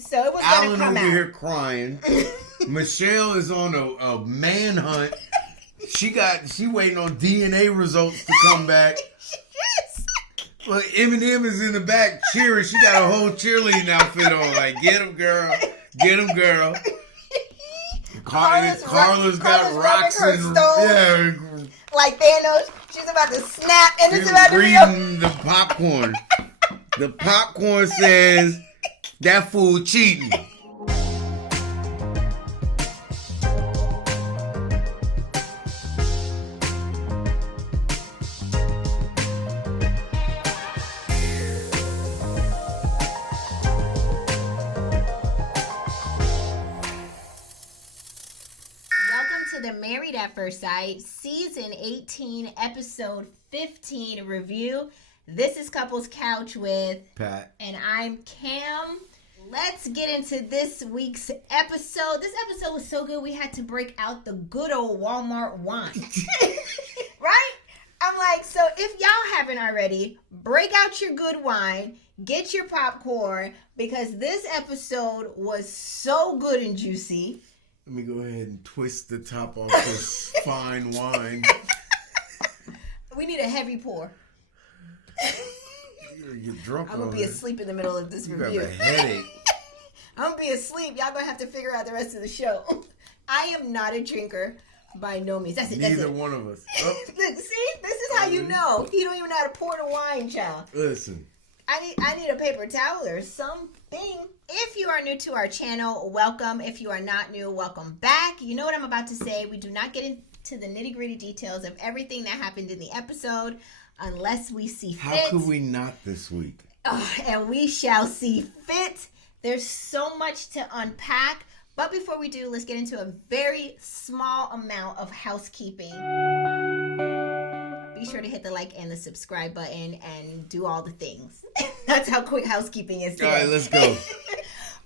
So it was going to come Alan over out. here crying. Michelle is on a manhunt. She waiting on DNA results to come back. Well, Eminem is in the back cheering. She got a whole cheerleading outfit on. Like, get him, girl. Get him, girl. Carla's got rocks and yeah. Like Thanos, she's about to snap, and it's about to be reading the popcorn. The popcorn says that fool cheating. The Married at First Sight Season 18 Episode 15 review. This is Couples Couch with Pat. And I'm Cam. Let's get into this week's episode. This episode was so good we had to break out the good old Walmart wine. Right? I'm like, so if y'all haven't already, break out your good wine, get your popcorn, because this episode was so good and juicy. Let me go ahead and twist the top off this fine wine. We need a heavy pour. You're gonna get drunk. I'm gonna be asleep in the middle of this review. You have a headache. I'm gonna be asleep. Y'all gonna have to figure out the rest of the show. I am not a drinker by no means. That's it. Neither one of us. Oh. Look, see, this is how you know he don't even know how to pour the wine, child. Listen. I need a paper towel or something. If you are new to our channel, welcome. If you are not new, welcome back. You know what I'm about to say. We do not get into the nitty-gritty details of everything that happened in the episode unless we see fit. How could we not this week? And we shall see fit. There's so much to unpack. But before we do, let's get into a very small amount of housekeeping. Be sure to hit the like and the subscribe button and do all the things. That's how quick housekeeping is today. All right, let's go.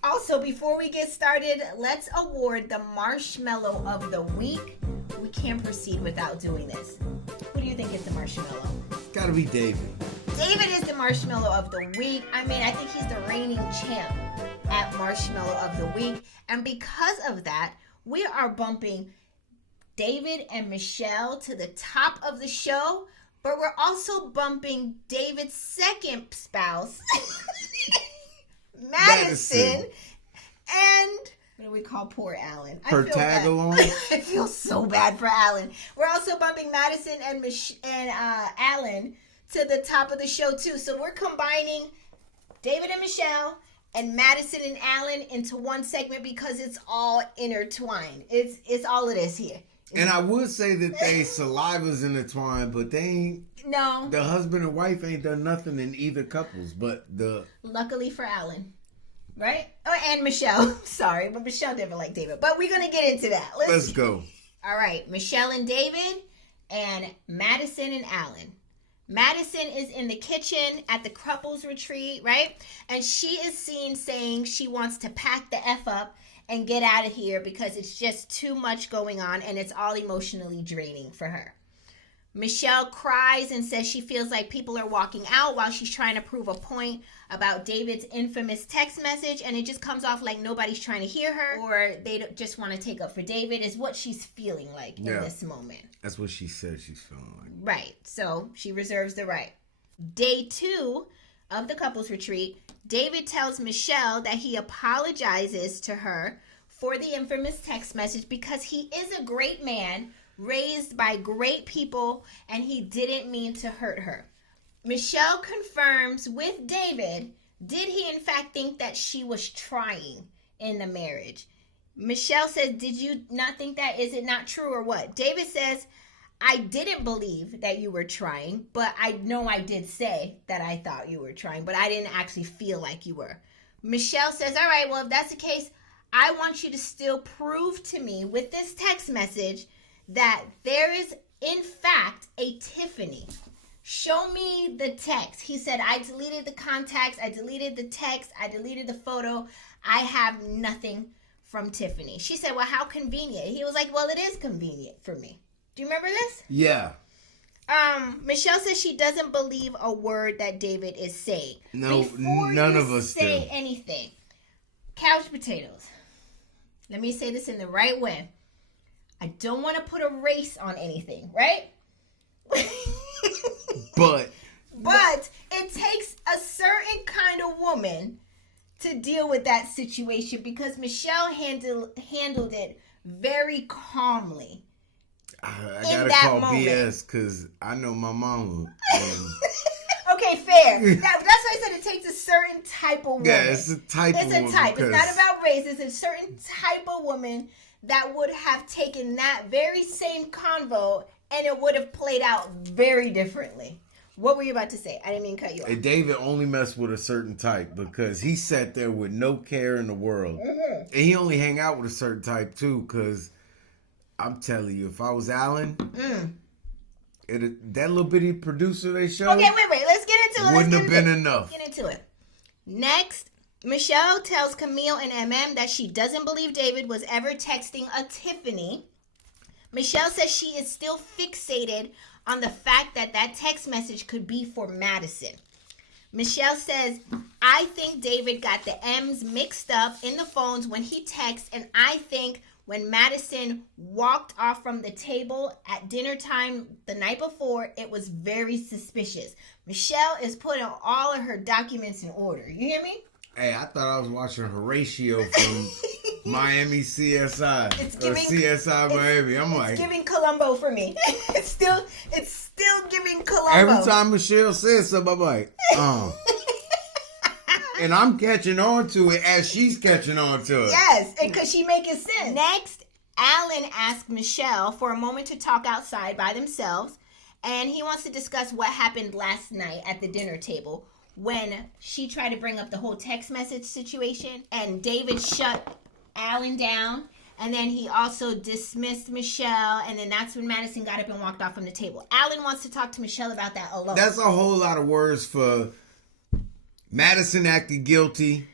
Also, before we get started, let's award the Marshmallow of the Week. We can't proceed without doing this. Who do you think is the marshmallow? Gotta be David. David is the Marshmallow of the Week. I mean, I think he's the reigning champ at Marshmallow of the Week. And because of that, we are bumping David and Michelle to the top of the show, but we're also bumping David's second spouse, Madison, and what do we call poor Alan? Her tag along. I feel so bad for Alan. We're also bumping Madison and Alan to the top of the show too. So we're combining David and Michelle and Madison and Alan into one segment because it's all intertwined. It's all it is here. And I would say that they saliva's intertwined, but they ain't. No. The husband and wife ain't done nothing in either couples, but the. Luckily for Alan. Right? Oh, and Michelle. Sorry, but Michelle didn't like David. But we're going to get into that. Let's go. All right. Michelle and David and Madison and Alan. Madison is in the kitchen at the couples retreat, right? And she is seen saying she wants to pack the F up and get out of here because it's just too much going on and it's all emotionally draining for her. Michelle cries and says she feels like people are walking out while she's trying to prove a point about David's infamous text message, and it just comes off like nobody's trying to hear her or they just want to take up for David is what she's feeling like in this moment. That's what she said she's feeling like. Right. So she reserves the right. Day 2 of the couples retreat, David tells Michelle that he apologizes to her for the infamous text message because he is a great man raised by great people and he didn't mean to hurt her. Michelle confirms with David, did he in fact think that she was trying in the marriage? Michelle says, did you not think that? Is it not true or what? David says, I didn't believe that you were trying, but I know I did say that I thought you were trying, but I didn't actually feel like you were. Michelle says, all right, well, if that's the case, I want you to still prove to me with this text message that there is, in fact, a Tiffany. Show me the text. He said, I deleted the contacts, I deleted the text, I deleted the photo. I have nothing from Tiffany. She said, well, how convenient. He was like, well, it is convenient for me. Do you remember this? Yeah. Michelle says she doesn't believe a word that David is saying. No, none of us say do. Anything. couch potatoes. Let me say this in the right way. I don't want to put a race on anything, right? But it takes a certain kind of woman to deal with that situation because Michelle handled it very calmly. I gotta call moment. BS because I know my mama. Okay, fair. That's why I said it takes a certain type of woman. Yeah, it's a type of woman. It's a type. It's not about race. It's a certain type of woman that would have taken that very same convo and it would have played out very differently. What were you about to say? I didn't mean to cut you off. And David only messed with a certain type because he sat there with no care in the world. Mm-hmm. And he only hang out with a certain type too because I'm telling you, if I was Alan, that little bitty producer they showed. Okay, wait. Let's get into it. Wouldn't have been enough. Get into it. Next, Michelle tells Camille and MM that she doesn't believe David was ever texting a Tiffany. Michelle says she is still fixated on the fact that text message could be for Madison. Michelle says, I think David got the M's mixed up in the phones when he texts, and I think when Madison walked off from the table at dinner time the night before, it was very suspicious. Michelle is putting all of her documents in order. You hear me? Hey, I thought I was watching Horatio from Miami CSI. It's giving CSI Miami. I'm like, it's giving Columbo for me. It's still giving Columbo. Every time Michelle says something, I'm like, and I'm catching on to it as she's catching on to it. Yes, because she making sense. Next, Alan asked Michelle for a moment to talk outside by themselves, and he wants to discuss what happened last night at the dinner table when she tried to bring up the whole text message situation, and David shut Alan down, and then he also dismissed Michelle, and then that's when Madison got up and walked off from the table. Alan wants to talk to Michelle about that alone. That's a whole lot of words for Madison acted guilty,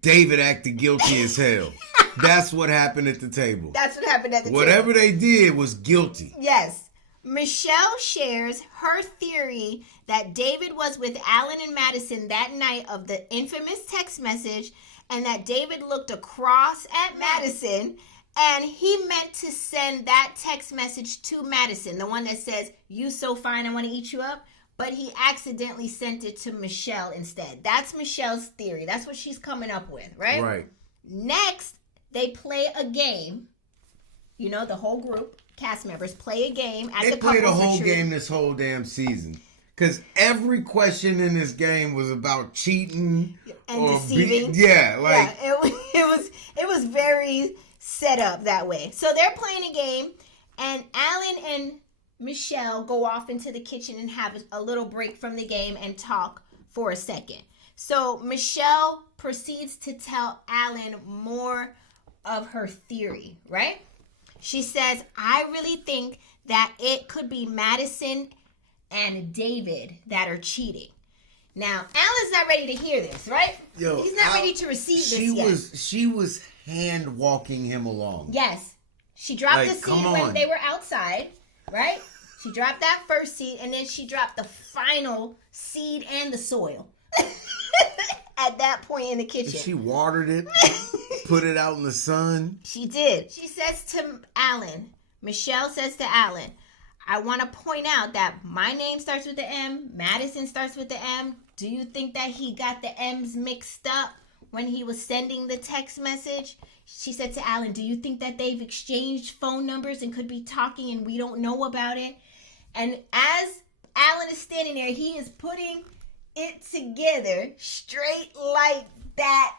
David acted guilty as hell. That's what happened at the table. That's what happened at the table. Whatever they did was guilty. Yes. Michelle shares her theory that David was with Alan and Madison that night of the infamous text message, and that David looked across at Madison and he meant to send that text message to Madison, the one that says, "You so fine, I want to eat you up." But he accidentally sent it to Michelle instead. That's Michelle's theory. That's what she's coming up with, right? Right. Next, they play a game. You know, the whole group, cast members, play a game at the couples retreat. They played a whole game this whole damn season. Because every question in this game was about cheating and deceiving. It was very set up that way. So they're playing a game, and Alan and Michelle go off into the kitchen and have a little break from the game and talk for a second. So Michelle proceeds to tell Alan more of her theory, right? She says, I really think that it could be Madison and David that are cheating. Now, Alan's not ready to hear this, right? Yo, he's not ready to receive this yet. She was hand walking him along. Yes. She dropped the seed when they were outside, right? She dropped that first seed, and then she dropped the final seed and the soil at that point in the kitchen. She watered it, put it out in the sun. She did. She says to Alan, Michelle says to Alan, I want to point out that my name starts with the M, Madison starts with the M. Do you think that he got the M's mixed up when he was sending the text message? She said to Alan, do you think that they've exchanged phone numbers and could be talking and we don't know about it? And as Alan is standing there, he is putting it together straight like that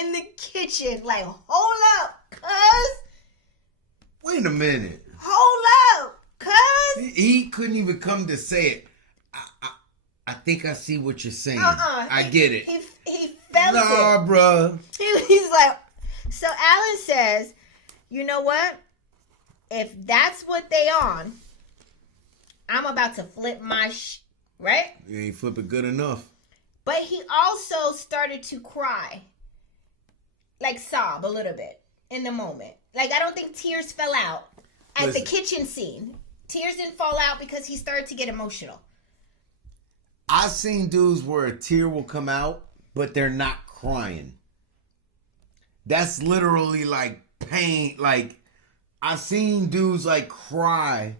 in the kitchen. Like, hold up, cuz. Wait a minute. Hold up, cuz. He couldn't even come to say it. I think I see what you're saying. I get it. He felt it. Nah, bruh. He's like, so Alan says, you know what? If that's what they on, I'm about to flip my right? You ain't flipping good enough. But he also started to cry. Like sob a little bit in the moment. Like I don't think tears fell out at the kitchen scene. Tears didn't fall out because he started to get emotional. I've seen dudes where a tear will come out, but they're not crying. that's literally like pain. Like, I've seen dudes like cry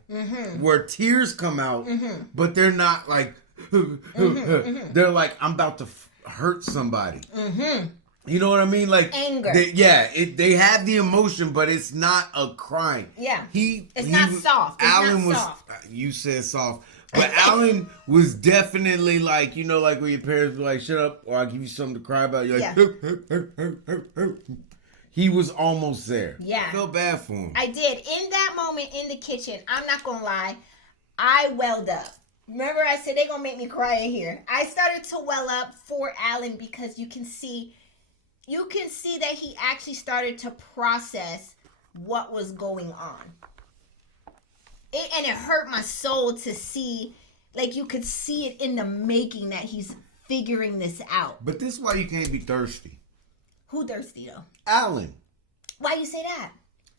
where tears come out, but they're not like, they're like, I'm about to hurt somebody. You know what I mean? Like anger. They have the emotion, but it's not a crying. Yeah. It's not soft. Alan was soft. You said soft. But Alan was definitely like, you know, like when your parents be like, shut up, or I'll give you something to cry about. You're like, he was almost there. Yeah. I felt bad for him. I did. In that moment in the kitchen, I'm not going to lie, I welled up. Remember I said they're going to make me cry in here. I started to well up for Alan because you can see that he actually started to process what was going on. And it hurt my soul to see, like you could see it in the making that he's figuring this out. But this is why you can't be thirsty. Who thirsty though? Alan. Why you say that?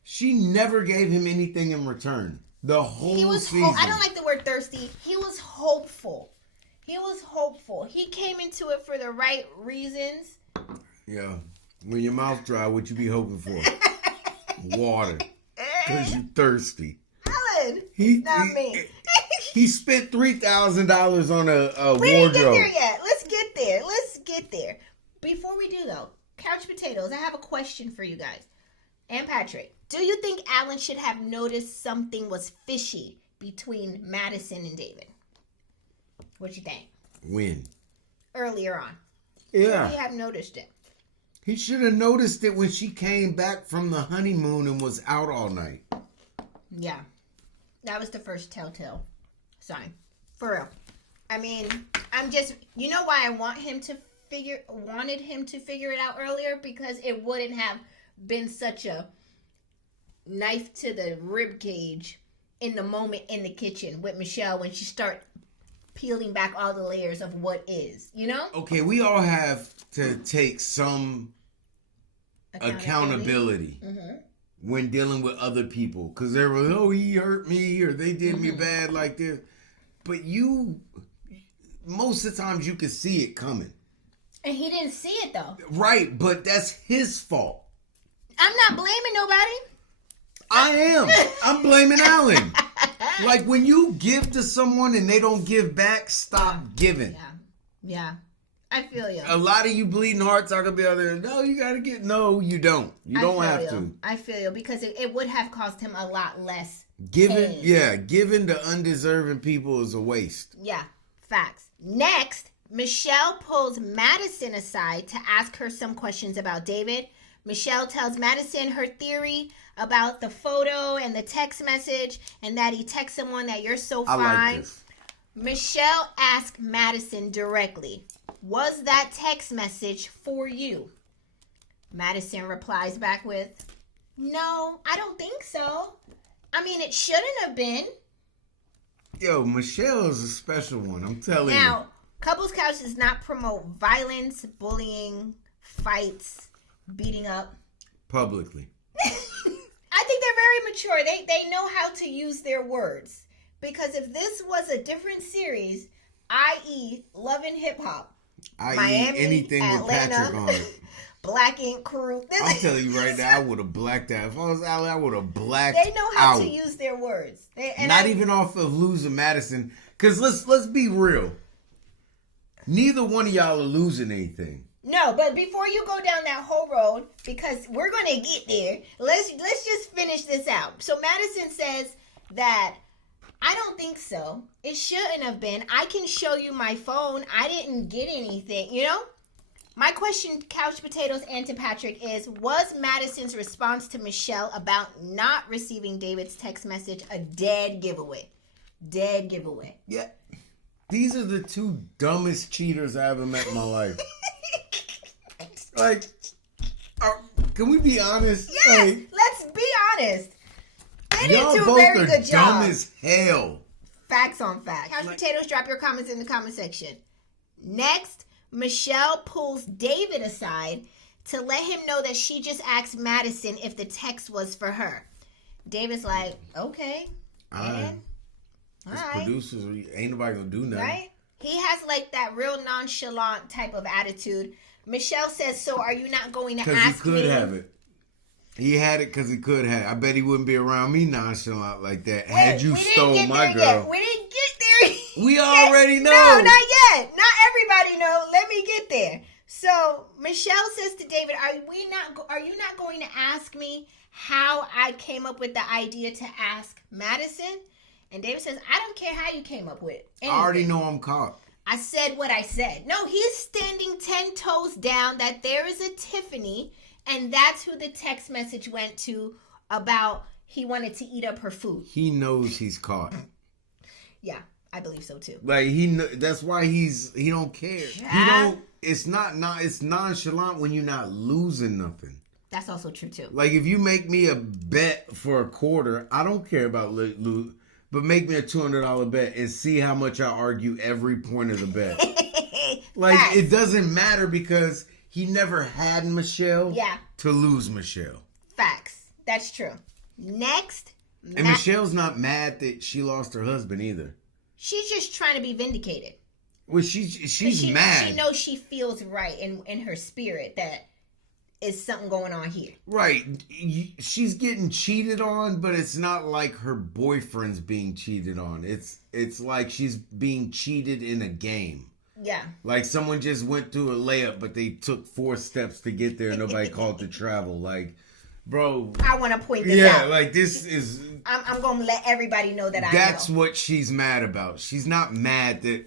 She never gave him anything in return. The whole season. I don't like the word thirsty. He was hopeful. He came into it for the right reasons. Yeah. When your mouth dry, what you be hoping for? Water. Because you thirsty. Alan. Not me. He spent $3,000 on a wardrobe. We didn't get there yet. Let's get there. Before we do though, Couch Potatoes, I have a question for you guys. And Patrick, do you think Alan should have noticed something was fishy between Madison and David? What you think? When? Earlier on. Yeah. Should he have noticed it? He should have noticed it when she came back from the honeymoon and was out all night. Yeah. That was the first telltale sign. For real. I mean, you know why I wanted him to figure it out earlier? Because it wouldn't have been such a knife to the rib cage in the moment in the kitchen with Michelle when she start peeling back all the layers of what is, you know? Okay, we all have to take some accountability when dealing with other people. Because they were, oh, he hurt me or they did me bad like this. But most of the times you can see it coming. And he didn't see it though. Right, but that's his fault. I'm not blaming nobody. I am. I'm blaming Alan. Like when you give to someone and they don't give back, stop giving. Yeah. I feel you. A lot of you bleeding hearts are gonna be out there. No, you gotta get. No, you don't. You don't have to. I feel you because it would have cost him a lot less. Giving to undeserving people is a waste. Yeah, facts. Next, Michelle pulls Madison aside to ask her some questions about David. Michelle tells Madison her theory about the photo and the text message and that he texts someone that you're so fine. I like this. Michelle asked Madison directly, was that text message for you? Madison replies back with, no, I don't think so. I mean, it shouldn't have been. Yo, Michelle is a special one, I'm telling you. Now, Couples Couch does not promote violence, bullying, fights, beating up. Publicly. I think they're very mature. They know how to use their words. Because if this was a different series, i.e. Love and Hip Hop, Miami, anything Atlanta, with Patrick on it. Black Ink Crew. I'm telling you right now, I would have blacked out. If I was Alan, I would have blacked out. They know how to use their words. Even off of losing Madison. Because let's be real. Neither one of y'all are losing anything. No, but before you go down that whole road, because we're going to get there, let's just finish this out. So Madison says that, I don't think so. It shouldn't have been. I can show you my phone. I didn't get anything, you know? My question, Couch Potatoes and to Patrick, is, was Madison's response to Michelle about not receiving David's text message a dead giveaway? Dead giveaway. Yeah. These are the two dumbest cheaters I ever met in my life. Like, can we be honest? Yes, like, let's be honest. They didn't do a both very are good job. dumb as hell. Facts on facts. Couch Potatoes, drop your comments in the comment section. Next, Michelle pulls David aside to let him know that she just asked Madison if the text was for her. David's like, okay. And? As producers, ain't nobody gonna do nothing. Right? He has like that real nonchalant type of attitude. Michelle says, so are you not going to Because he ask could me? have it. He had it because he could have it. I bet he wouldn't be around me nonchalant like that. Had you stole my girl. Yet. We didn't get there. We already know. No, not yet. Not everybody know. Let me get there. So Michelle says to David, are you not going to ask me how I came up with the idea to ask Madison? And David says, I don't care how you came up with it. I already know I'm caught. I said what I said. No, he's standing 10 toes down that there is a Tiffany, and that's who the text message went to about he wanted to eat up her food. He knows he's caught. Yeah, I believe so too. Like that's why he don't care. It's nonchalant when you're not losing nothing. That's also true too. Like if you make me a bet for a quarter, I don't care about lose. But make me a $200 bet and see how much I argue every point of the bet. Like, Facts. It doesn't matter because he never had Michelle to lose Michelle. Facts. That's true. Next. And Michelle's not mad that she lost her husband either. She's just trying to be vindicated. Well, she's mad. She knows she feels right in her spirit that is something going on here. Right. She's getting cheated on, but it's not like her boyfriend's being cheated on. It's like she's being cheated in a game. Yeah. Like someone just went through a layup, but they took 4 steps to get there and nobody called to travel. Like, bro. I want to point this out. Yeah, like this is... I'm going to let everybody know that I know. That's what she's mad about. She's not mad that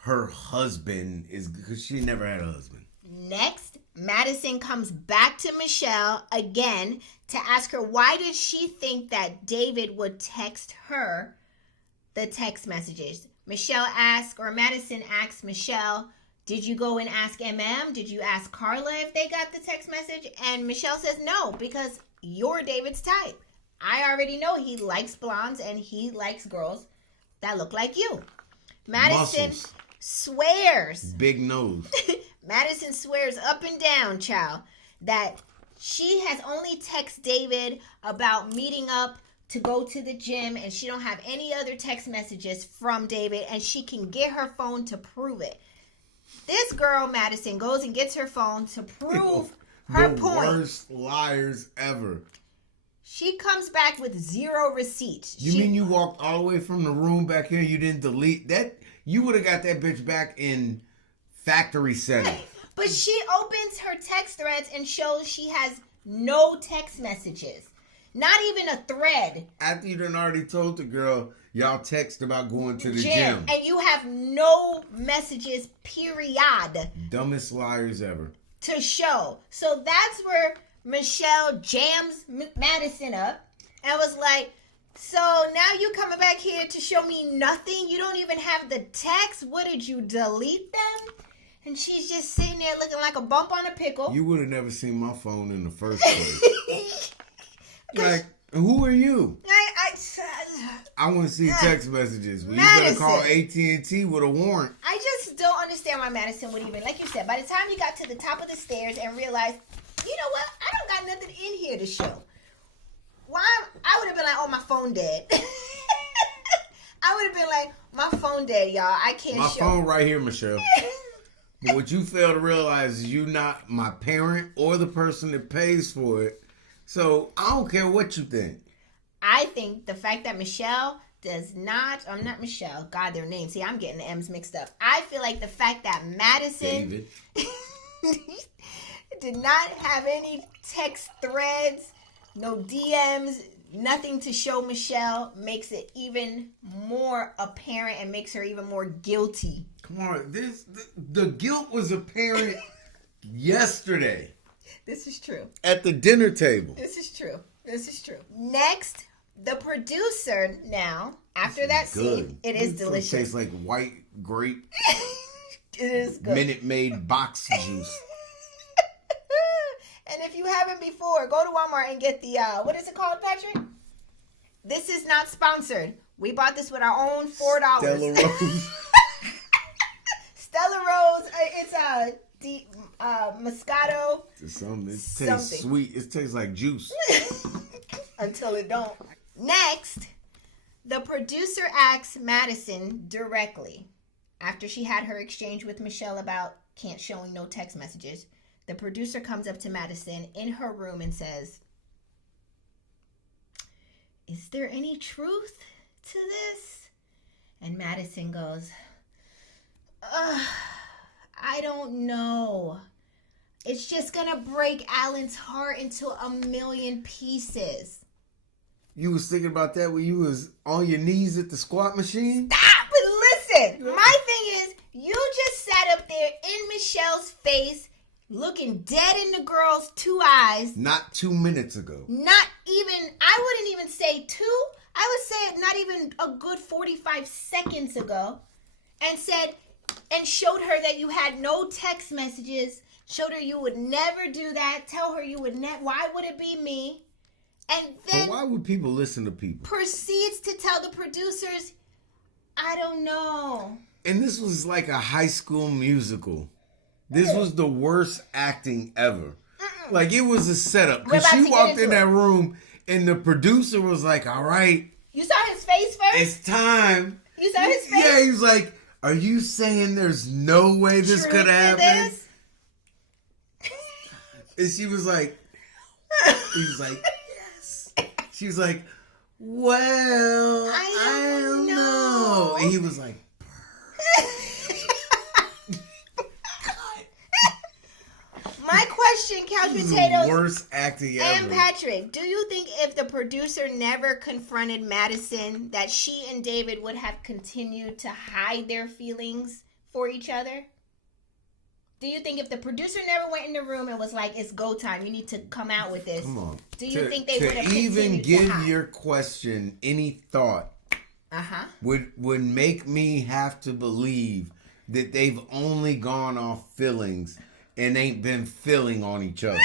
her husband is... Because she never had a husband. Next, Madison comes back to Michelle again to ask her why did she think that David would text her the text messages. Madison asks Michelle, did you go and ask MM? Did you ask Carla if they got the text message? And Michelle says no, because you're David's type. I already know he likes blondes and he likes girls that look like you. Madison Muscles. Swears. Big nose. Madison swears up and down, child, that she has only texted David about meeting up to go to the gym and she don't have any other text messages from David and she can get her phone to prove it. This girl, Madison, goes and gets her phone to prove her point. The worst liars ever. She comes back with 0 receipts. You mean you walked all the way from the room back here and you didn't delete that? You would have got that bitch back in factory setting. But she opens her text threads and shows she has no text messages. Not even a thread. After you done already told the girl, y'all text about going to the gym. And you have no messages, period. Dumbest liars ever. To show. So that's where Michelle jams Madison up and was like, so now you coming back here to show me nothing? You don't even have the text? What, did you delete them? And she's just sitting there looking like a bump on a pickle. You would have never seen my phone in the first place. Like, who are you? I want to see text messages. Well, you better call AT&T with a warrant. I just don't understand why Madison would even, like you said, by the time you got to the top of the stairs and realized, you know what? I don't got nothing in here to show. Why? I would have been like, oh, my phone dead. I would have been like, my phone dead, y'all. I can't My show. phone right here, Michelle. But what you fail to realize is you not my parent or the person that pays for it. So I don't care what you think. I think the fact that Michelle does not, I'm not Michelle, God, their names. See, I'm getting the M's mixed up. I feel like the fact that Madison did not have any text threads, no DMs, nothing to show Michelle makes it even more apparent and makes her even more guilty. Come on, the guilt was apparent yesterday. This is true. At the dinner table. This is true. This is true. Next, the producer now, after that scene, it is delicious. It tastes like white grape. It is good. Minute Maid box juice. And if you haven't before, go to Walmart and get the, what is it called, Patrick? This is not sponsored. We bought this with our own $4. Stella Rose. Stella Rose. It's Moscato. It tastes sweet. It tastes like juice. Until it don't. Next, the producer asks Madison directly, after she had her exchange with Michelle about can't showing no text messages. The producer comes up to Madison in her room and says, "Is there any truth to this?" And Madison goes, "I don't know. It's just gonna break Alan's heart into a million pieces." You was thinking about that when you was on your knees at the squat machine? Stop! But listen, my thing is, you just sat up there in Michelle's face, looking dead in the girl's 2 eyes. Not 2 minutes ago. Not even, I wouldn't even say 2. I would say not even a good 45 seconds ago. And said, and showed her that you had no text messages. Showed her you would never do that. Tell her you would never, why would it be me? And then but why would people listen to people? Proceeds to tell the producers, "I don't know." And this was like a High School Musical. This was the worst acting ever. Like, it was a setup. Because she walked in that room and the producer was like, "All right. You saw his face first? It's time." You saw his face? Yeah, he was like, "Are you saying there's no way this could happen?" And she was like, he was like, "Yes." She was like, "Well, I don't know." And he was like, My question, Couch this is Potatoes the worst acting and ever. Patrick, do you think if the producer never confronted Madison that she and David would have continued to hide their feelings for each other? Do you think if the producer never went in the room and was like, "It's go time, you need to come out with this," Come on. do you think they would have to even continued give to hide? your question any thought would make me have to believe that they've only gone off feelings and ain't been feeling on each other.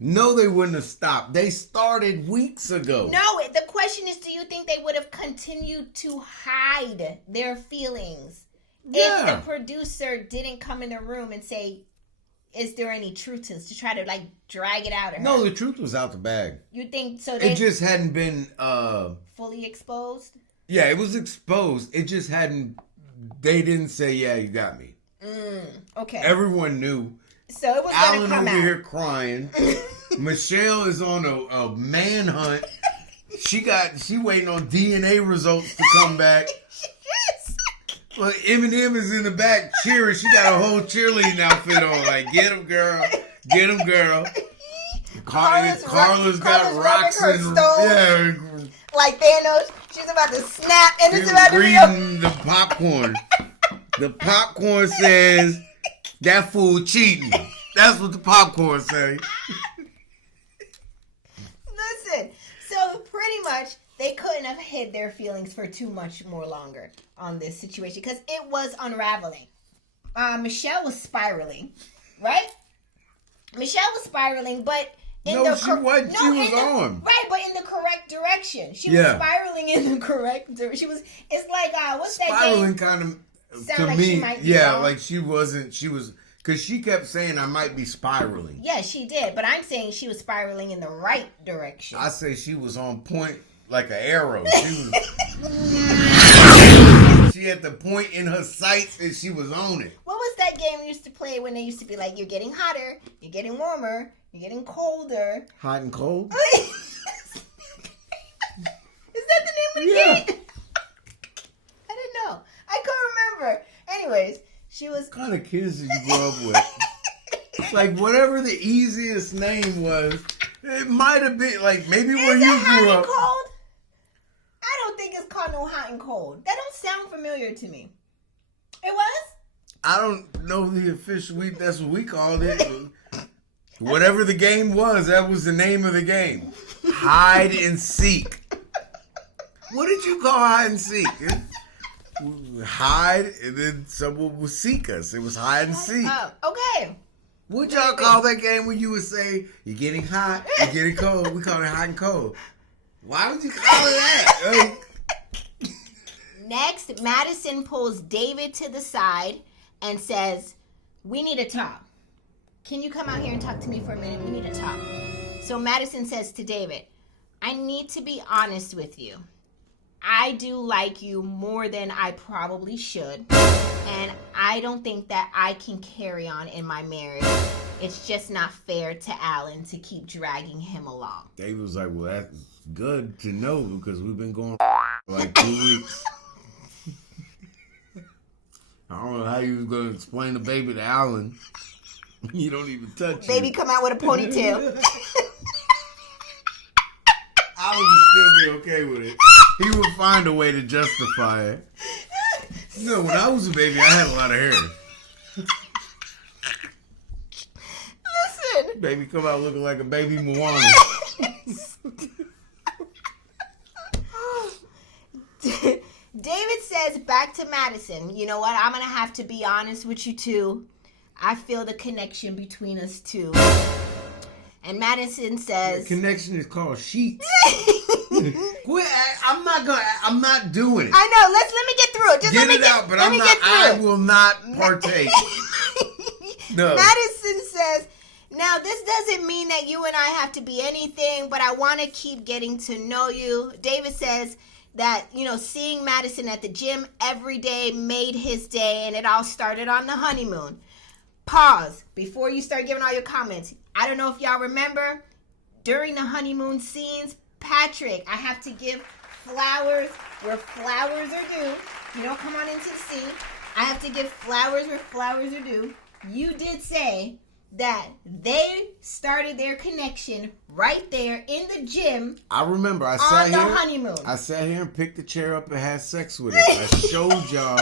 No, they wouldn't have stopped. They started weeks ago. No, the question is, do you think they would have continued to hide their feelings if the producer didn't come in the room and say, "Is there any truth to this?" To try to like drag it out of her? No, the truth was out the bag. You think so? It just hadn't been fully exposed? Yeah, it was exposed. It just hadn't. They didn't say, "Yeah, you got me." Okay. Everyone knew. So it was Alan gonna come over out. here crying. Michelle is on a manhunt. She waiting on DNA results to come back. Well, Eminem is in the back cheering. She got a whole cheerleading outfit on. Like, "Get him, girl. Get him, girl." Carla's got rocks and yeah. Like Thanos, she's about to snap, and it's about to be reading the popcorn. The popcorn says, "That fool cheating." That's what the popcorn say. Listen, so pretty much they couldn't have hid their feelings for too much more longer on this situation because it was unraveling. Michelle was spiraling, right? Michelle was spiraling, but She was on. Right, but in the correct direction. She was spiraling in the correct direction. It's like, what's that game? Spiraling kind of, to like me, she might be wrong. like she was, because she kept saying, "I might be spiraling." Yeah, she did, but I'm saying she was spiraling in the right direction. I say she was on point like an arrow. She had the point in her sights and she was on it. What was that game we used to play when they used to be like, "You're getting hotter, you're getting warmer, you're getting colder"? Hot and cold? Is that the name of the game? I didn't know. I couldn't remember. Anyways, she was... What kind of kids did you grow up with? Like, whatever the easiest name was, it might have been, like, maybe where you grew up. Cold? I don't think it's called no hot and cold. That don't sound familiar to me. It was? I don't know the official, that's what we called it. Whatever the game was, that was the name of the game. Hide and seek. What did you call hide and seek? Hide, and then someone would seek us. It was hide and seek. Oh, okay. What y'all call that game when you would say, "You're getting hot, you're getting cold"? We call it hot and cold. Why would you call it that? Next, Madison pulls David to the side and says, "We need to talk. Can you come out here and talk to me for a minute? We need to talk." So Madison says to David, "I need to be honest with you. I do like you more than I probably should. And I don't think that I can carry on in my marriage. It's just not fair to Alan to keep dragging him along. David was like, well, that's good to know because we've been going for like 2 weeks. I don't know how you was going to explain the baby to Alan. You don't even touch Baby it. come out with a ponytail. Alan would still be okay with it. He would find a way to justify it. No, when I was a baby, I had a lot of hair. Listen. Baby come out looking like a baby Moana. David says back to Madison, you know what? I'm going to have to be honest with you too. I feel the connection between us two. And Madison says... The connection is called sheets. Quit, I'm not doing it. I know. Let me get through it. Just Get let me it out, but I'm not. I will not partake. No. Madison says, now this doesn't mean that you and I have to be anything, but I want to keep getting to know you. David says that, you know, seeing Madison at the gym every day made his day, and it all started on the honeymoon. Pause before you start giving all your comments. I don't know if y'all remember, during the honeymoon scenes, Patrick, I have to give flowers where flowers are due. You don't come on into the scene. I have to give flowers where flowers are due. You did say that they started their connection right there in the gym. I remember. I on the honeymoon. I sat here and picked the chair up and had sex with it. I showed y'all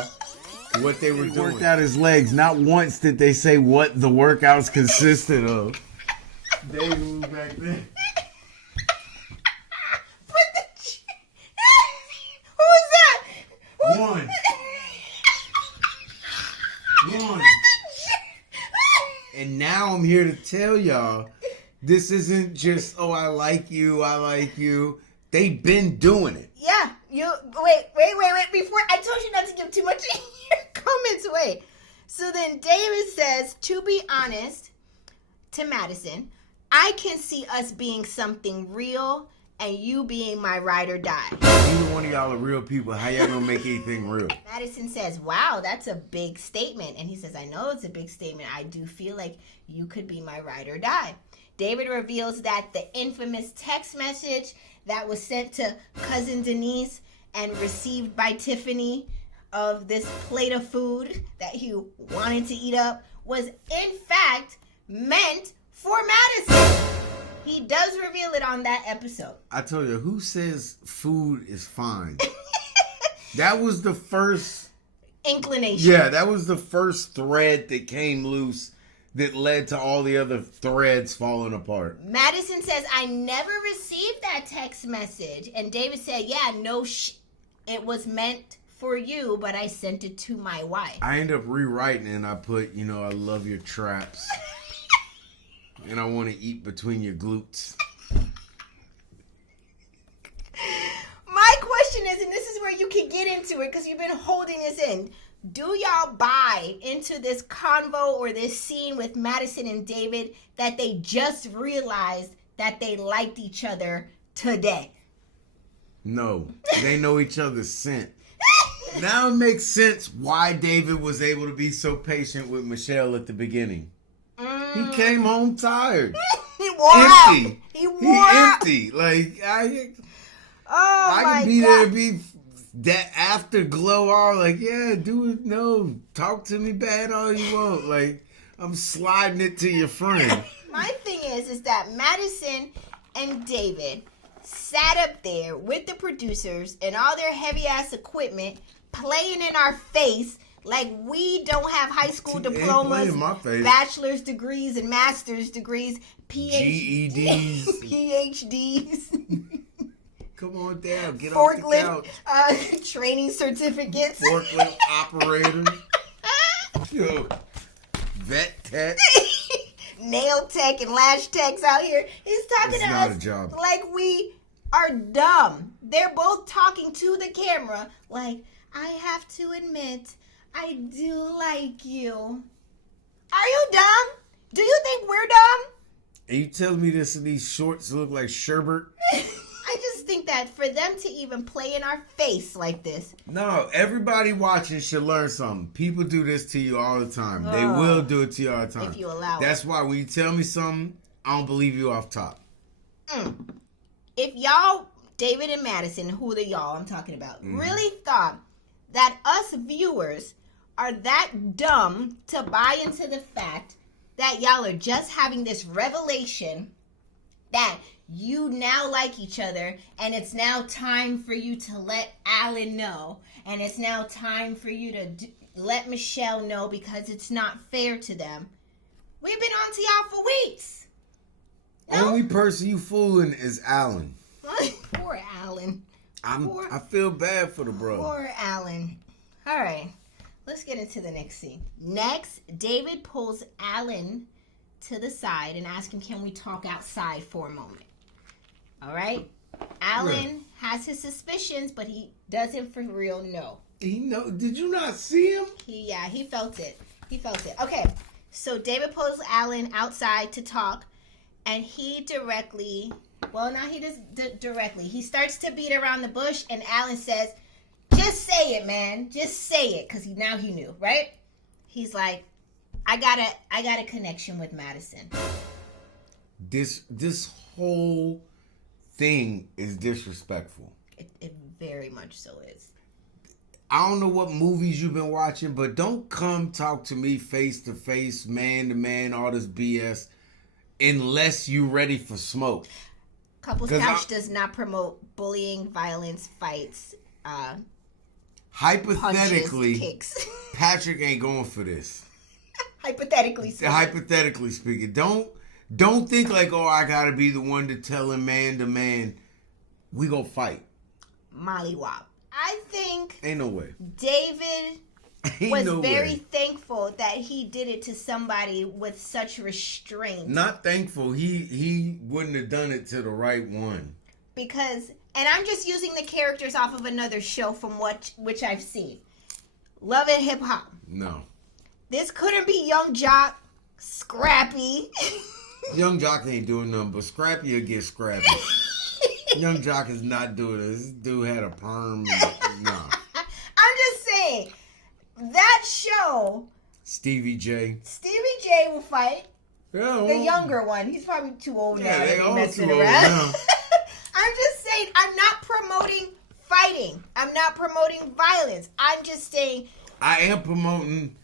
what they were doing. Worked out his legs. Not once did they say what the workouts consisted of. They moved back there. Who is that? One. And now I'm here to tell y'all, this isn't just, oh, I like you. They've been doing it. Yeah. Wait. Before, I told you not to give too much in your comments away. So then David says, to be honest, to Madison, I can see us being something real and you being my ride or die. Neither one of y'all are real people. How y'all gonna make anything real? Madison says, wow, that's a big statement. And he says, I know it's a big statement. I do feel like you could be my ride or die. David reveals that the infamous text message that was sent to cousin Denise and received by Tiffany of this plate of food that he wanted to eat up was in fact meant for Madison. He does reveal it on that episode. I told you, who says food is fine? That was the first inclination. Yeah, that was the first thread that came loose that led to all the other threads falling apart. Madison says, I never received that text message. And David said, yeah, it was meant for you, but I sent it to my wife. I end up rewriting it and I put, I love your traps. And I want to eat between your glutes. My question is, and this is where you can get into it because you've been holding this in. Do y'all buy into this convo or this scene with Madison and David that they just realized that they liked each other today? No. They know each other's scent. Now it makes sense why David was able to be so patient with Michelle at the beginning. He came home tired. He wore empty. out. He wore out. Empty. Like, I can be there and be that afterglow all like, yeah, do it. No, talk to me bad all you want. Like, I'm sliding it to your friend. My thing is that Madison and David sat up there with the producers and all their heavy ass equipment playing in our face like we don't have high school diplomas, bachelor's degrees and master's degrees, GEDs, PhDs. Come on down, get off the couch. Forklift training certificates. Forklift operator. Yo, vet tech. Nail tech and lash techs out here. He's talking to us like we are dumb. They're both talking to the camera like, I have to admit, I do like you. Are you dumb? Do you think we're dumb? Are you telling me this and these shorts look like sherbet? I just think that that for them to even play in our face like this. No, everybody watching should learn something. People do this to you all the time. They will do it to you all the time. If you allow it. That's why when you tell me something, I don't believe you off top. If y'all, David and Madison, who the y'all I'm talking about, really thought that us viewers are that dumb to buy into the fact that y'all are just having this revelation that you now like each other, and it's now time for you to let Alan know, and it's now time for you to let Michelle know because it's not fair to them. We've been on to y'all for weeks. No? Only person you fooling is Alan. Poor Alan. I feel bad for the brother. Poor Alan. All right, let's get into the next scene. Next, David pulls Alan to the side and asks him, can we talk outside for a moment? All right? Alan has his suspicions, but he doesn't for real know. Did you not see him? He felt it. Okay, so David pulls Alan outside to talk, and he directly, he starts to beat around the bush, and Alan says, just say it, man. Just say it, because now he knew, right? He's like, I got a connection with Madison. This whole thing is disrespectful. It very much so is. I don't know what movies you've been watching, but don't come talk to me face to face, man to man, all this BS, unless you ready for smoke. Couples Couch does not promote bullying, violence, fights, hypothetically, punches, kicks. Patrick ain't going for this. Hypothetically speaking. Don't think like, oh, I gotta be the one to tell him man to man. We gonna fight. Mollywop. I think ain't no way. David was very thankful that he did it to somebody with such restraint. Not thankful. He wouldn't have done it to the right one. Because, and I'm just using the characters off of another show from which I've seen. Love and Hip Hop. No. This couldn't be Young Jock, Scrappy. Young Jock ain't doing nothing, but Scrappy will get Scrappy. Young Jock is not doing this. This dude had a perm. No. I'm just saying, that show. Stevie J will fight. Yeah, the younger one. He's probably too old now. Yeah, they all too old around. now. I'm just saying, I'm not promoting fighting. I'm not promoting violence. I'm just saying. I am promoting.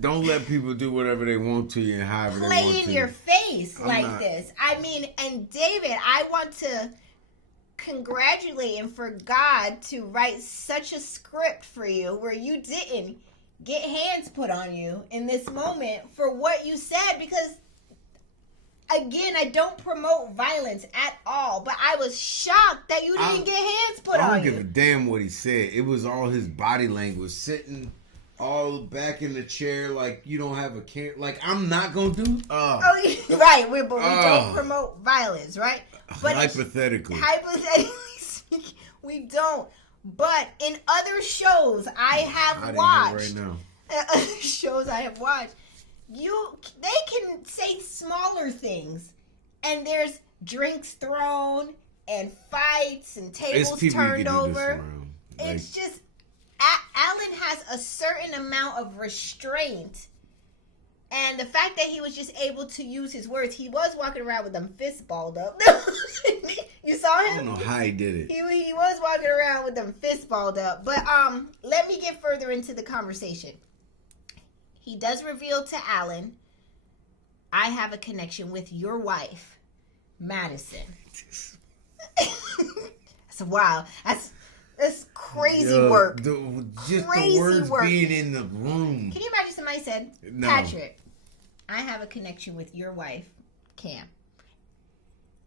Don't let people do whatever they want to you and however they want to. Play in your face this. I mean, and David, I want to congratulate him for God to write such a script for you where you didn't get hands put on you in this moment for what you said, because again, I don't promote violence at all, but I was shocked that you didn't get hands put on you. I don't give a damn what he said. It was all his body language, sitting all back in the chair like you don't have a care. Like, I'm not gonna do. Right. We don't promote violence, right? But hypothetically speaking, we don't. But in other shows I have watched, right now. Shows I have watched, they can say smaller things, and there's drinks thrown and fights and tables turned over. It's just. Alan has a certain amount of restraint, and the fact that he was just able to use his words, he was walking around with them fists balled up. You saw him? I don't know how he did it. He was walking around with them fists balled up. But let me get further into the conversation. He does reveal to Alan, I have a connection with your wife, Madison. That's wild. That's crazy work. The words being in the room. Can you imagine somebody said, no. Patrick, I have a connection with your wife, Cam.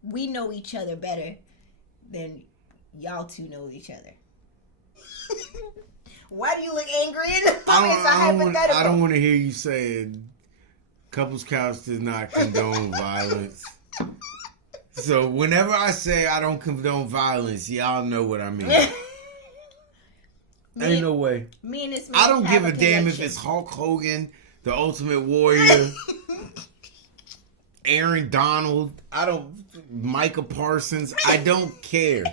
We know each other better than y'all two know each other. Why do you look angry? I don't want to hear you saying Couples Couch does not condone violence. So whenever I say I don't condone violence, y'all know what I mean. Ain't no way. Me and this man I don't give a damn if it's Hulk Hogan, the Ultimate Warrior, Aaron Donald, Micah Parsons. I don't care.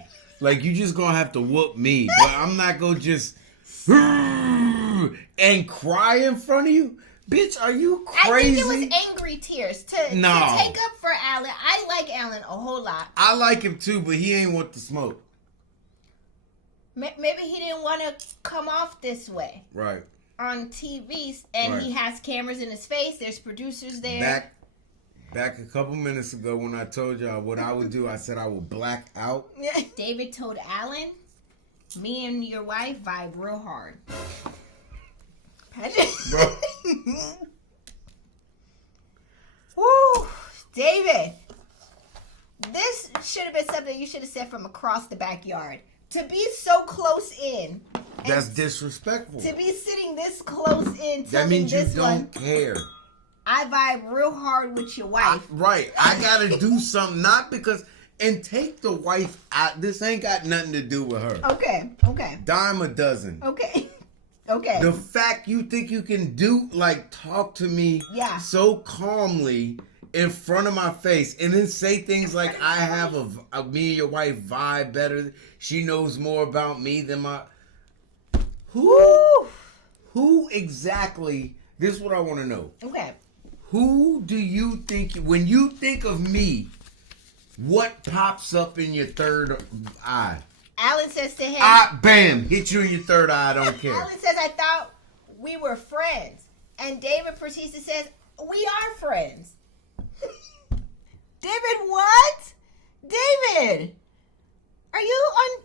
Like, you just gonna have to whoop me. But I'm not gonna just and cry in front of you. Bitch, are you crazy? I think it was angry tears to take up for Alan. I like Alan a whole lot. I like him too, but he ain't want the smoke. Maybe he didn't want to come off this way. Right. On TV, and he has cameras in his face. There's producers there. Back a couple minutes ago when I told y'all what I would do, I said I would black out. David told Alan, me and your wife vibe real hard. Bro. Woo, David. This should have been something you should have said from across the backyard. To be so close in. That's disrespectful. To be sitting this close in. That means you don't care. I vibe real hard with your wife. Right. I gotta do something, not because, and take the wife out. This ain't got nothing to do with her. Okay. Dime a dozen. Okay. The fact you think you can talk to me so calmly in front of my face and then say things like I have a me and your wife vibe better. She knows more about me than my... Who exactly, this is what I want to know. Okay. Who do you think, when you think of me, what pops up in your third eye? Alan says to him... Bam! Hit you in your third eye, I don't care. Alan says, I thought we were friends. And David proceeds to say, we are friends. David, what? David! Are you on...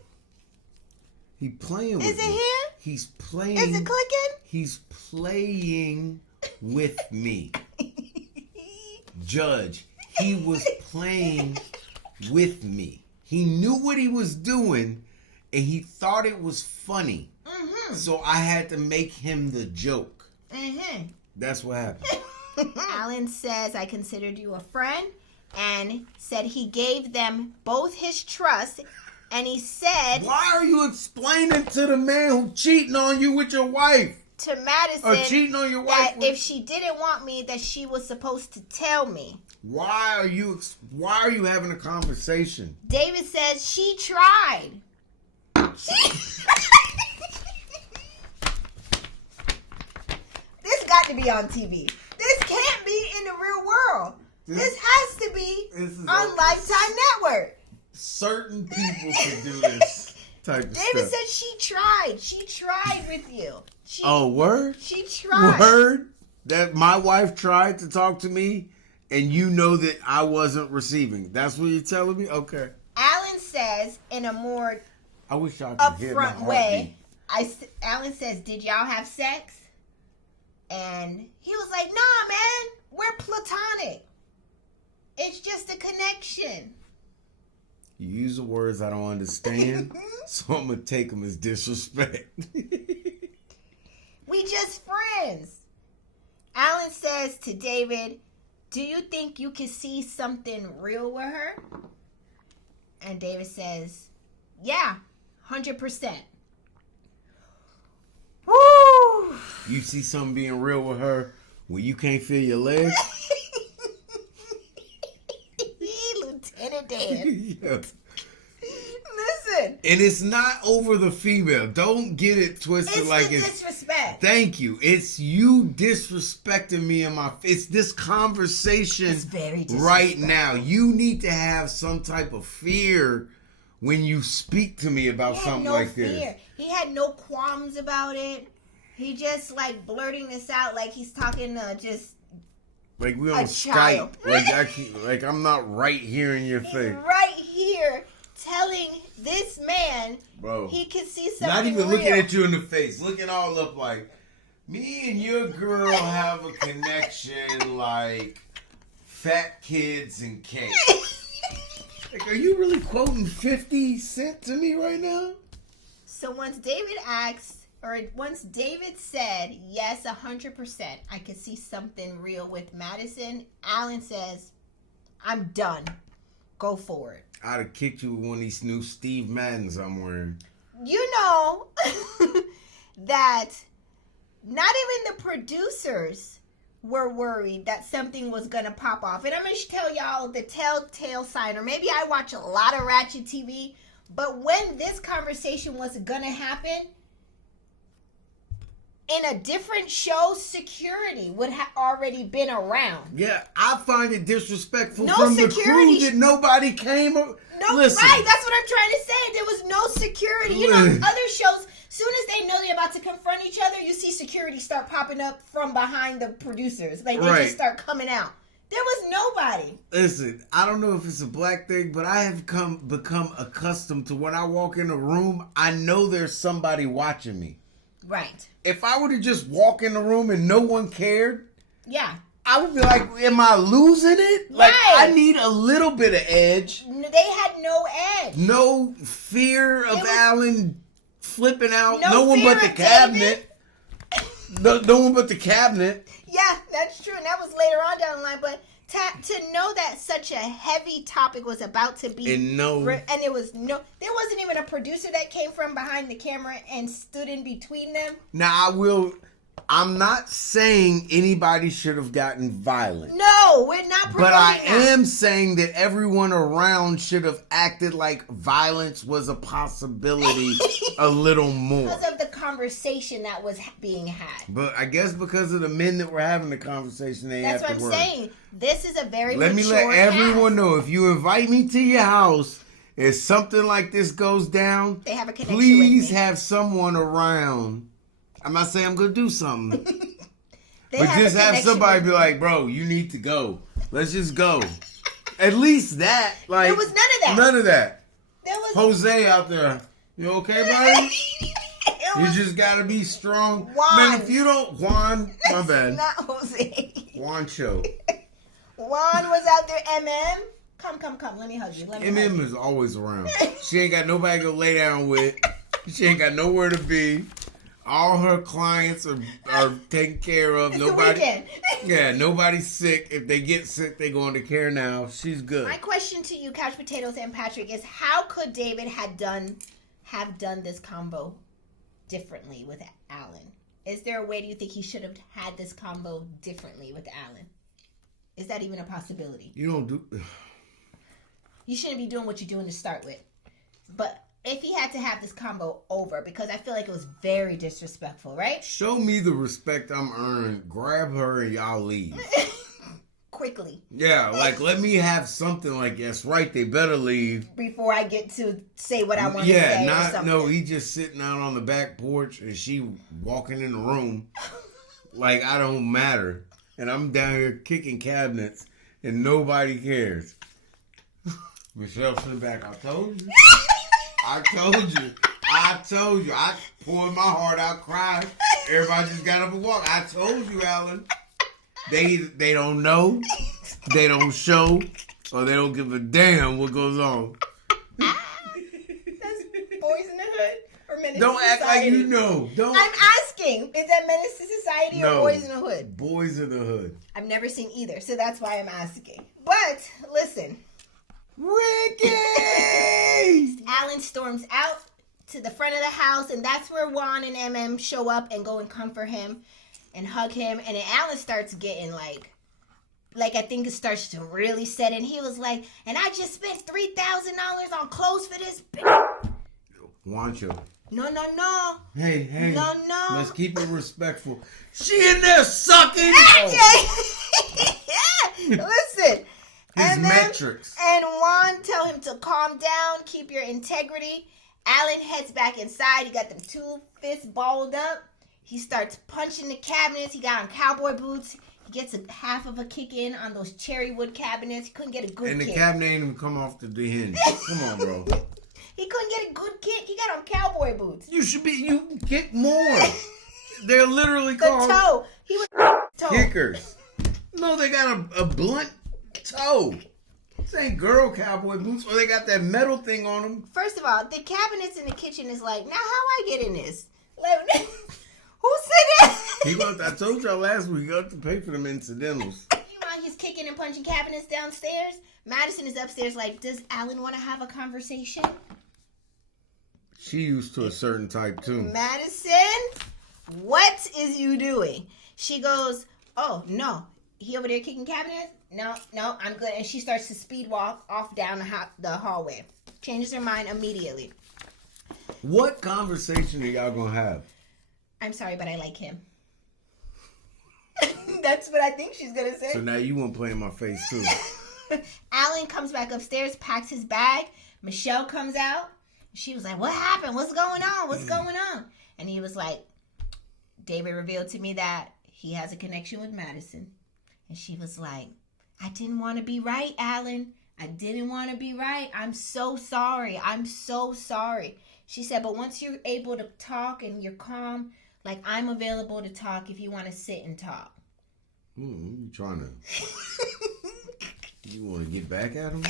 He playing with me. Is it here? He's playing... Is it clicking? He's playing with me. Judge, he was playing with me. He knew what he was doing, and he thought it was funny. Mm-hmm. So I had to make him the joke. Mm-hmm. That's what happened. Alan says, I considered you a friend, and said he gave them both his trust, and he said... Why are you explaining to the man who cheating on you with your wife? To Madison, or cheating on your wife that if she didn't want me, that she was supposed to tell me. Why are you having a conversation? David says she tried. This got to be on TV. This can't be in the real world. This has to be on Lifetime Network. Certain people can do this type of David stuff. said she tried. She tried with you. Word? She tried. Word? That my wife tried to talk to me, and you know that I wasn't receiving. That's what you're telling me? Okay. Alan says in a more I wish I could hear my upfront way. Alan says, "Did y'all have sex?" And he was like, "Nah, man, we're platonic. It's just a connection." You use the words I don't understand, so I'm gonna take them as disrespect. We just friends. Alan says to David, "Do you think you can see something real with her?" And David says, "Yeah, 100%. Woo! You see something being real with her when you can't feel your legs? Lieutenant Dan. Yeah. Listen. And it's not over the female. Don't get it twisted It's disrespect. Thank you. It's you disrespecting me in my face. It's this conversation it's very right now. You need to have some type of fear when you speak to me about something like this. He had no qualms about it. He just blurting this out like he's talking just like we on Skype. Like I'm not right here in your face. Right here telling this man, bro, he can see something not even real. looking at you in the face, looking all up like, me and your girl have a connection like fat kids and cake. Like, are you really quoting 50 Cent to me right now? So once David said, yes, 100%, I could see something real with Madison, Alan says, I'm done. Go for it. I'd have kicked you with one of these new Steve Maddens I'm wearing. You know that not even the producers were worried that something was going to pop off. And I'm going to tell y'all the telltale sign, or maybe I watch a lot of ratchet TV, But when this conversation was gonna happen, in a different show, security would have already been around. Yeah, I find it disrespectful No from security. the crew that nobody came. No, Listen. right? That's what I'm trying to say. There was no security. You know, other shows, soon as they know they're about to confront each other, you see security start popping up from behind the producers. Like, they just start coming out. There was nobody. Listen, I don't know if it's a black thing, but I have become accustomed to when I walk in a room, I know there's somebody watching me. Right. If I were to just walk in the room and no one cared, yeah, I would be like, am I losing it? Like, right. I need a little bit of edge. They had no edge. No fear of Alan flipping out. No one fear but the of cabinet. No one but the cabinet. Yeah, that's true. And that was later on down the line. But to know that such a heavy topic was about to be... And there wasn't even a producer that came from behind the camera and stood in between them. Now, I'm not saying anybody should have gotten violent. No, we're not promoting But I that. am saying that everyone around should have acted like violence was a possibility a little more. Because of the conversation that was being had. But I guess because of the men that were having the conversation, they have to worry. That's what I'm saying. This is a very Let me mature let everyone cast. know, if you invite me to your house, if something like this goes down, They have a connection please with me. have someone around. I'm not saying I'm going to do something. But have just a have connection somebody with be me. like, bro, you need to go. Let's just go. At least that. Like, There was none of that. None of that. There was Jose out there. You okay, buddy? You was just got to be strong. Juan. Man, if you don't... Juan, my bad. not Jose. Juancho. Juan was out there. MM. Come. Let me hug you. MM is always around. She ain't got nobody to lay down with. She ain't got nowhere to be. All her clients are taken care of. It's Nobody, the weekend. yeah, nobody's sick. If they get sick, they go into care now. She's good. My question to you, Couch Potatoes and Patrick, is how could David have done this combo differently with Alan? Is there a way, do you think he should have had this combo differently with Alan? Is that even a possibility? You don't do. You shouldn't be doing what you're doing to start with. But if he had to have this combo over, because I feel like it was very disrespectful, right? Show me the respect I'm earning. Grab her and y'all leave. Quickly. Yeah, like let me have something like that's right. They better leave. Before I get to say what I want to say. Yeah, or not something. no. He just sitting out on the back porch and she walking in the room like I don't matter, and I'm down here kicking cabinets and nobody cares. Michelle, sit back. I told you. I told you. I poured my heart out, cried. Everybody just got up and walked. I told you, Alan. They don't know, they don't show, or they don't give a damn what goes on. That's Boys in the Hood or Menace Don't to act Society? like you know. Don't. I'm asking, is that Menace to Society or Boys in the Hood? Boys in the Hood. I've never seen either, so that's why I'm asking. But listen, Ricky! Alan storms out to the front of the house, and that's where Juan and MM show up and go and comfort him and hug him. And then Alan starts getting like I think it starts to really set in. He was like, and I just spent $3,000 on clothes for this bitch. Juancho. No. Hey. No. Let's keep it respectful. She in there sucking. Yeah. Listen. His MM metrics. And Juan tell him to calm down, keep your integrity. Alan heads back inside. He got them two fists balled up. He starts punching the cabinets. He got on cowboy boots. He gets half of a kick in on those cherry wood cabinets. He couldn't get a good kick. And the cabinet ain't even come off the hinge. Come on, bro. He couldn't get a good kick. He got on cowboy boots. You get more. They're literally The called toe. He was toe. kickers. No, they got a blunt toe. This ain't girl cowboy boots, or they got that metal thing on them. First of all, the cabinets in the kitchen is like, now how I get in this? Like, who said that? I told y'all last week, you got to pay for them incidentals. Meanwhile, he's kicking and punching cabinets downstairs. Madison is upstairs like, does Alan want to have a conversation? She used to a certain type too. Madison, what is you doing? She goes, oh, no. He over there kicking cabinets? No, I'm good. And she starts to speed walk off down the hallway. Changes her mind immediately. What conversation are y'all gonna have? I'm sorry, but I like him. That's what I think she's gonna say. So now you want to play in my face too. Alan comes back upstairs, packs his bag. Michelle comes out. She was like, what happened? What's going on? What's going on? And he was like, David revealed to me that he has a connection with Madison. And she was like, I didn't want to be right, Alan. I didn't want to be right. I'm so sorry. I'm so sorry. She said, but once you're able to talk and you're calm, like, I'm available to talk if you want to sit and talk. You trying to... You want to get back at him?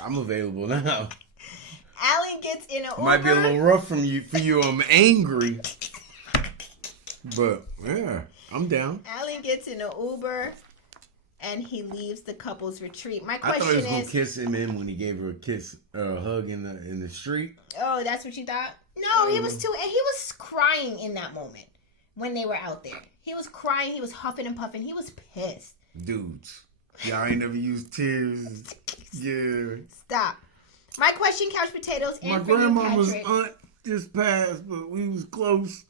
I'm available now. Alan gets in an Uber. Might be a little rough for you. I'm angry. But, yeah, I'm down. Alan gets in an Uber. And he leaves the couple's retreat. My question I thought he was is, gonna kiss him in when he gave her a hug in the street. Oh, that's what you thought? No, he was too. And he was crying in that moment when they were out there. He was crying. He was huffing and puffing. He was pissed. Dudes, y'all ain't never used tears. Yeah. Stop. My question, Couch Potatoes, and my for you, grandmama's Patrick. aunt just passed, but we was close.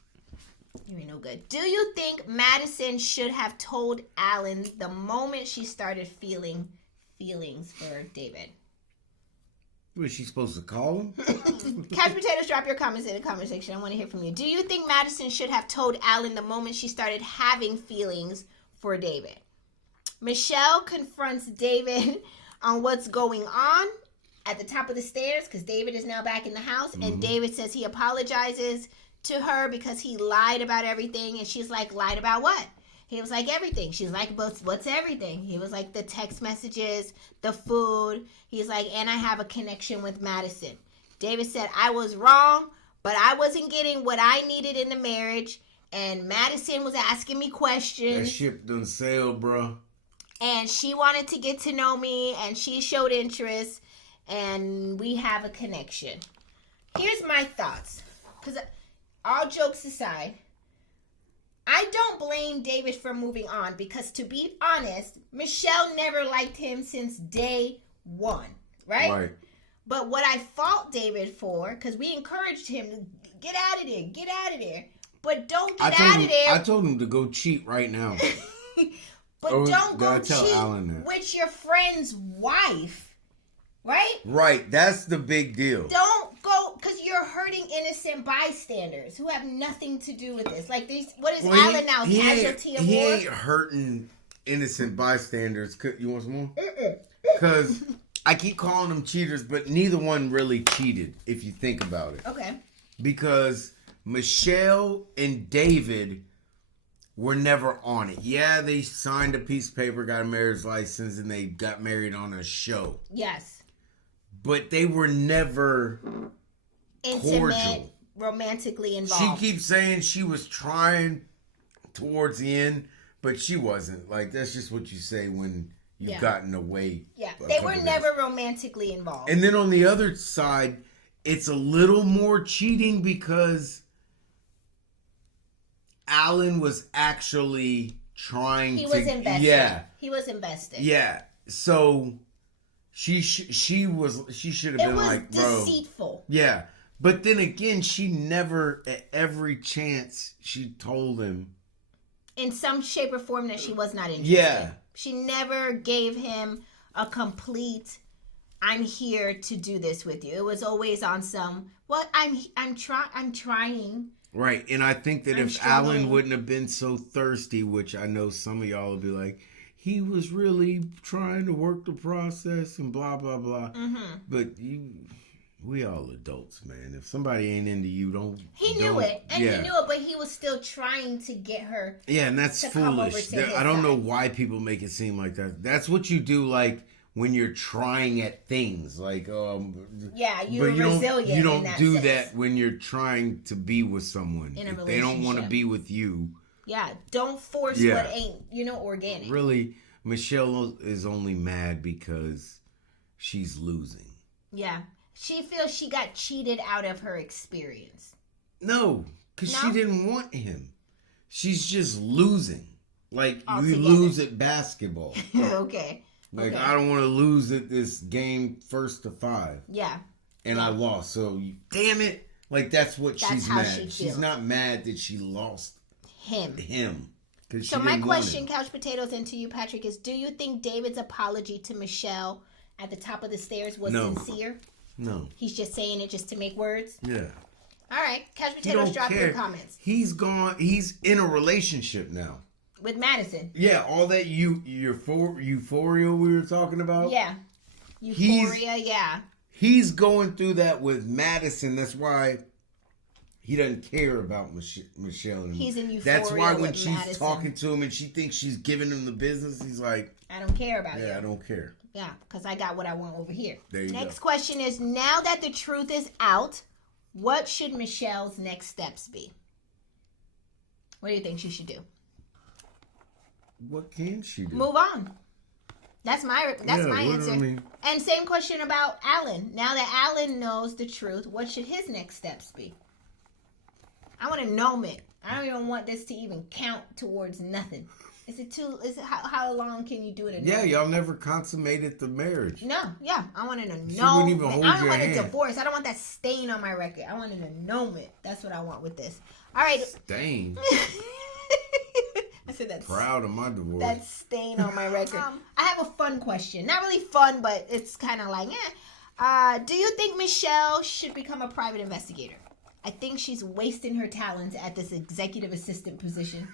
You ain't no good. Do you think Madison should have told Alan the moment she started feeling feelings for David? Was she supposed to call him? Couch Potatoes, drop your comments in the comment section. I want to hear from you. Do you think Madison should have told Alan the moment she started having feelings for David? Michelle confronts David on what's going on at the top of the stairs because David is now back in the house. And David says he apologizes to her because he lied about everything. And she's like, lied about what? He was like, everything. She's like, what's everything? He was like, the text messages, the food. He's like, and I have a connection with Madison. David said, I was wrong, but I wasn't getting what I needed in the marriage. And Madison was asking me questions. That ship done sailed, bro. And she wanted to get to know me, and she showed interest, and we have a connection. Here's my thoughts. Because all jokes aside, I don't blame David for moving on because, to be honest, Michelle never liked him since day one, right? Right. But what I fault David for, because we encouraged him to get out of there, get out of there. But don't get out of there. I told him to go cheat right now. But don't go cheat with your friend's wife, right? Right. That's the big deal. Don't go, because you're hurting innocent bystanders who have nothing to do with this. Like, these, what is Alan now? Casualty of war? He ain't hurting innocent bystanders. You want some more? Because I keep calling them cheaters, but neither one really cheated, if you think about it. Okay. Because Michelle and David were never on it. Yeah, they signed a piece of paper, got a marriage license, and they got married on a show. Yes. But they were never intimate, cordial. Romantically involved. She keeps saying she was trying towards the end, but she wasn't. Like, that's just what you say when you've gotten away. Yeah, they were never romantically involved. And then on the other side, it's a little more cheating because Alan was actually trying He was invested. Yeah. He was invested. Yeah. So she should have been like, bro. It was deceitful. Yeah. But then again, she never, at every chance, she told him. In some shape or form that she was not interested. Yeah. She never gave him a complete, I'm here to do this with you. It was always on some, well, I'm trying. Right, and I think that if Alan wouldn't have been so thirsty, which I know some of y'all will be like, he was really trying to work the process and blah, blah, blah. Mm-hmm. But we all adults, man. If somebody ain't into you, don't... He knew it, but he was still trying to get her. Yeah, and that's foolish. I don't know why people make it seem like that. That's what you do, like, when you're trying at things, like you're resilient. You don't do that when you're trying to be with someone. In a if they don't want to be with you. Yeah, don't force what ain't organic. Really, Michelle is only mad because she's losing. Yeah, she feels she got cheated out of her experience. No, because she didn't want him. She's just losing, like altogether. we lose at basketball. Okay. Like, Okay. I don't want to lose at this game 1-5. Yeah. And I lost. So, damn it. Like, that's what she's how mad. she She's not mad that she lost him. So my question, Couch Potatoes, and to you, Patrick, is do you think David's apology to Michelle at the top of the stairs was sincere? No. He's just saying it just to make words? Yeah. All right. Couch Potatoes, drop your comments. He's gone. He's in a relationship now. With Madison. Yeah, all that euphoria we were talking about. Yeah. Euphoria, yeah. He's going through that with Madison. That's why he doesn't care about Michelle anymore. He's in euphoria. That's why when with she's Madison. talking to him and she thinks she's giving him the business, he's like, I don't care about you. Yeah, I don't care. Yeah, because I got what I want over here. There you Next go. question is, now that the truth is out, what should Michelle's next steps be? What do you think she should do? What can she do? Move on. That's my answer. I mean? And same question about Alan. Now that Alan knows the truth, what should his next steps be? I want to know it. I don't even want this to even count towards nothing. How long can you do it? Yeah, y'all never consummated the marriage. No, yeah. I wanted to know. She wouldn't even hold I don't your want hand. a divorce. I don't want that stain on my record. I wanted to know it. That's what I want with this. All right. Stain. I said that's proud of my divorce. That stain on my record. I have a fun question. Not really fun, but it's kind of like, do you think Michelle should become a private investigator? I think she's wasting her talents at this executive assistant position.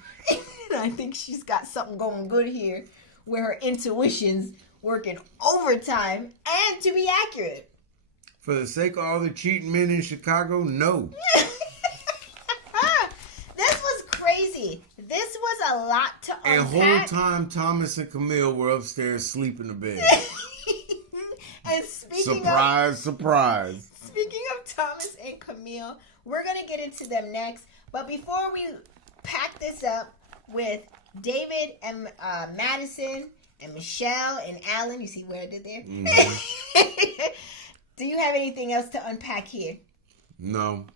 I think she's got something going good here where her intuition's working overtime and to be accurate. For the sake of all the cheating men in Chicago, no. This was crazy. This was a lot to unpack. And whole time Thomas and Camille were upstairs sleeping in bed. And speaking surprise. Speaking of Thomas and Camille, we're going to get into them next. But before we pack this up with David and Madison and Michelle and Alan, you see what I did there? Mm-hmm. Do you have anything else to unpack here? No.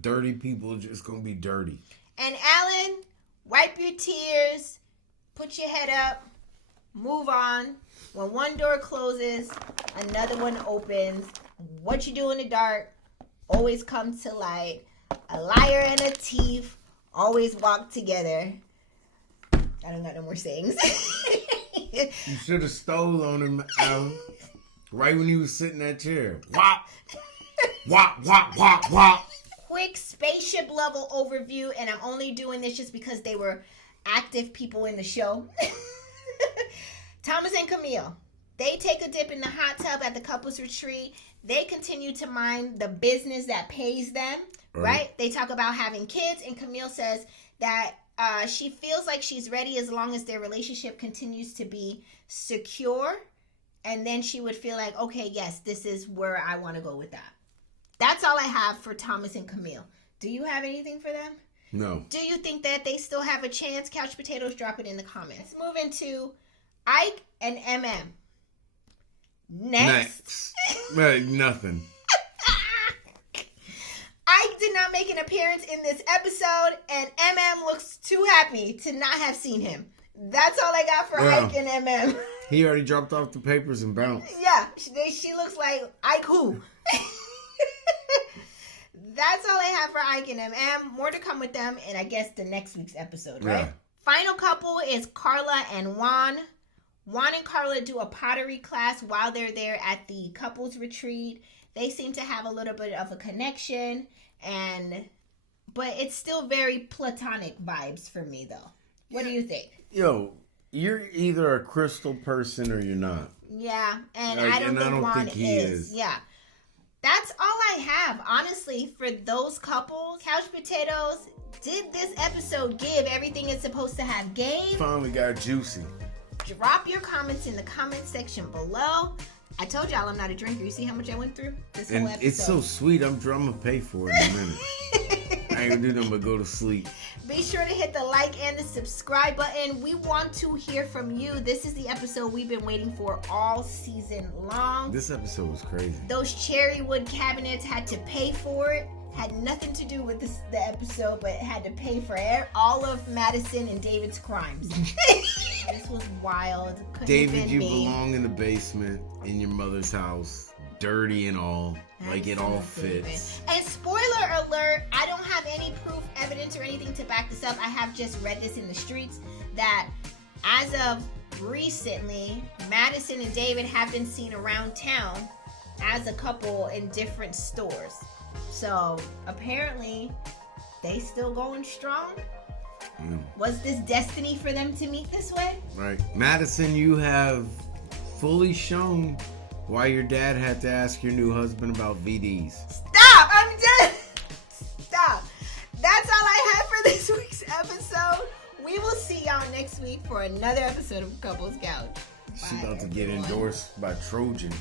Dirty people are just going to be dirty. And Alan, wipe your tears, put your head up, move on. When one door closes, another one opens. What you do in the dark always comes to light. A liar and a thief always walk together. I don't got no more sayings. You should have stole on him, Alan. Right when he was sitting in that chair. Wop! Wop, wop, wop, wop. Quick spaceship level overview, and I'm only doing this just because they were active people in the show. Thomas and Camille, they take a dip in the hot tub at the couples retreat. They continue to mind the business that pays them, right? They talk about having kids, and Camille says that she feels like she's ready as long as their relationship continues to be secure, and then she would feel like, okay, yes, this is where I want to go with that. That's all I have for Thomas and Camille. Do you have anything for them? No. Do you think that they still have a chance? Couch Potatoes, drop it in the comments. Let's move into Ike and MM. Next. Nothing. Ike did not make an appearance in this episode, and MM looks too happy to not have seen him. That's all I got for Ike and MM. He already dropped off the papers and bounced. Yeah, she looks like Ike who? That's all I have for Ike and MM. More to come with them in, I guess, the next week's episode, right? Yeah. Final couple is Carla and Juan. Juan and Carla do a pottery class while they're there at the couples retreat. They seem to have a little bit of a connection, but it's still very platonic vibes for me, though. What do you think? Yo, you're either a crystal person or you're not. Yeah, and I don't think Juan is. Yeah. That's all I have, honestly, for those couples. Couch Potatoes, did this episode give everything it's supposed to have gave? Finally got juicy. Drop your comments in the comment section below. I told y'all I'm not a drinker. You see how much I went through this whole episode? It's so sweet. I'm gonna pay for it in a minute. I ain't gonna do nothing but go to sleep. Be sure to hit the like and the subscribe button. We want to hear from you. This is the episode we've been waiting for all season long. This episode was crazy. Those cherry wood cabinets had to pay for it. had nothing to do with the episode, but had to pay for all of Madison and David's crimes. This was wild. Couldn't David, have been you me. belong in the basement in your mother's house, dirty and all. Like it all fits. And spoiler alert, I don't have any proof, evidence, or anything to back this up. I have just read this in the streets that as of recently, Madison and David have been seen around town as a couple in different stores. So apparently they still going strong. Was this destiny for them to meet this way? Right. Madison, you have fully shown why your dad had to ask your new husband about VDs. Stop! I'm done! Stop. That's all I have for this week's episode. We will see y'all next week for another episode of Couples Couch. She Bye, about to get everyone. endorsed by Trojan.